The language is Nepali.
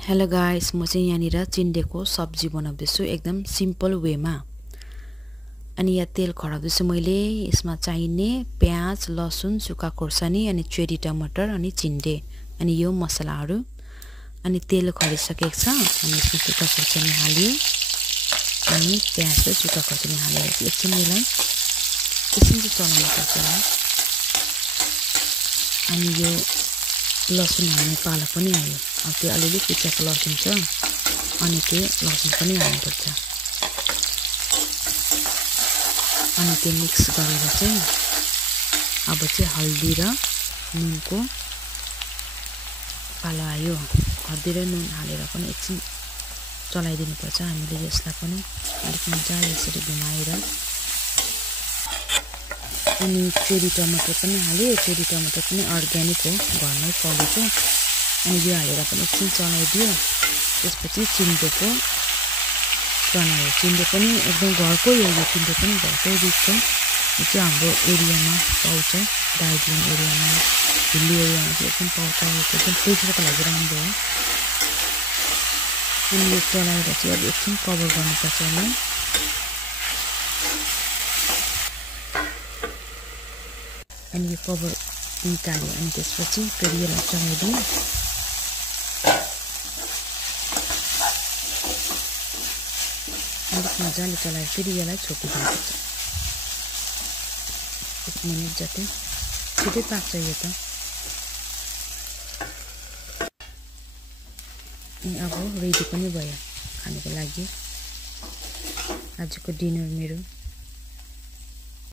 हेलो गाइस, म चाहिँ यहाँनिर चिन्डेको सब्जी बनाउँदैछु एकदम सिम्पल वेमा। अनि यहाँ तेल खराउँदैछु मैले। यसमा चाहिने प्याज, लसुन, सुक्खा खोर्सानी अनि चेरी टमाटर अनि चिन्डे अनि यो मसलाहरू। अनि तेल खरिसकेको छ अनि यसमा सुक्खा खोर्सानी हाल्यो अनि प्याज र सुक्खा खोर्सानी हालेर एकछिन यसलाई चाहिँ चलाउनुपर्छ। अनि यो लसुन हाल्ने पालो पनि आयो। अब त्यो अलिअलि कुच्याएको लसुन छ अनि त्यो लसुन पनि हाल्नुपर्छ। अनि त्यो मिक्स गरेर चाहिँ अब चाहिँ हल्दी र नुनको पालो आयो। हल्दी र नुन हालेर पनि एकछिन चलाइदिनुपर्छ हामीले। यसलाई पनि अलिक मजाले यसरी घुमाएर अनि चेरी टमाटर पनि हाल्यो। चेरी टमाटर पनि अर्ग्यानिक हो, घरमै फलेको। अनि यो हालेर पनि एकछिन चलाइदियो। त्यसपछि चिन्डेको बनायो। चिन्डे पनि एकदम घरकै हो, यो चिन्डे पनि घरकै रुखको। यो चाहिँ हाम्रो एरियामा पाउँछ, दार्जिलिङ एरियामा, हिल्ली एरियामा चाहिँ एकदम पाउँछ। यो एकदम प्रेसरको लागि राम्रो हो। अनि यो चलाएर चाहिँ अब एकछिन कभर गर्नुपर्छ यसलाई। अनि यो कभर निकाल्यो अनि त्यसपछि फेरि यसलाई चलाइदियो। अलिक मजाले चलाएर फेरि यसलाई छोपिदिनुपर्छ 1 मिनट जति। छिटै पाक्छ यो त। अनि अब रेडी पनि भयो खानुको लागि। आजको डिनर मेरो।